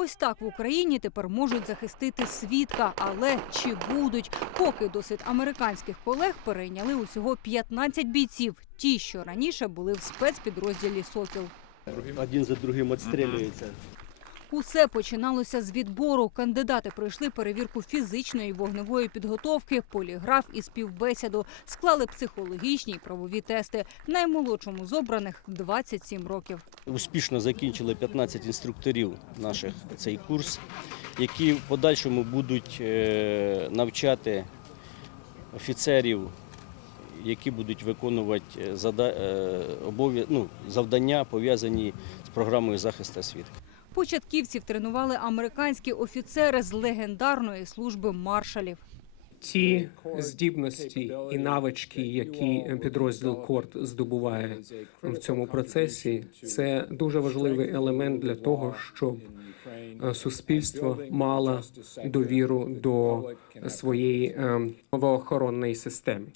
Ось так в Україні тепер можуть захистити свідка, але чи будуть? Поки досвід американських колег перейняли усього 15 бійців, ті, що раніше були в спецпідрозділі Сокіл. Один за другим відстрілюється. Усе починалося з відбору. Кандидати пройшли перевірку фізичної вогневої підготовки, поліграф і співбесіду, склали психологічні і правові тести. Наймолодшому з обраних 27 років. Успішно закінчили 15 інструкторів наших цей курс, які в подальшому будуть е, навчати офіцерів, які будуть виконувати е, е, ну, завдання, пов'язані з програмою захисту свідка. Початківців тренували американські офіцери з легендарної служби маршалів. Ті здібності і навички, які підрозділ Корт здобуває в цьому процесі, це дуже важливий елемент для того, щоб е, суспільство мало довіру до своєї е, правоохоронної системи.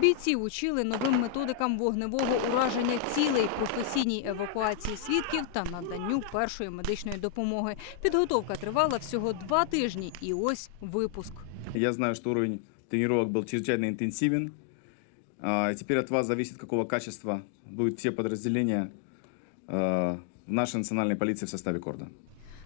Бійці учили новим методикам вогневого ураження цілей, професійній евакуації свідків та наданню першої медичної допомоги. Підготовка тривала всього два тижні, і ось випуск. Я знаю, что уровень тренировок был чрезвычайно и Теперь от вас зависит, какого качества будут все подразделения а, в нашей национальной полиции в составе Корда.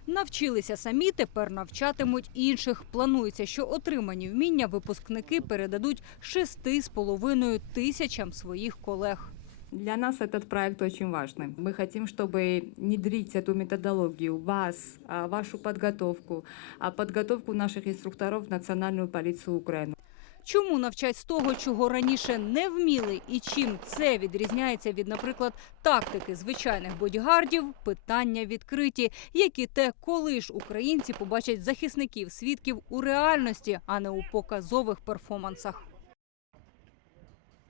Навчилися самі, тепер навчатимуть інших. Планується, що отримані вміння випускники передадуть шести з половиною тисячам своїх колег. Для нас этот проект очень важный. Мы хотим, чтобы внедрить эту методологию, вас, а, вашу подготовку, а подготовку наших инструкторов в Национальную полицию Украины. Чому навчать з того, чого раніше не вміли, і чим це відрізняється від, наприклад, тактики звичайних бодігардів? Питання відкриті, як і те, коли ж українці побачать захисників свідків у реальності, а не у показових перформансах.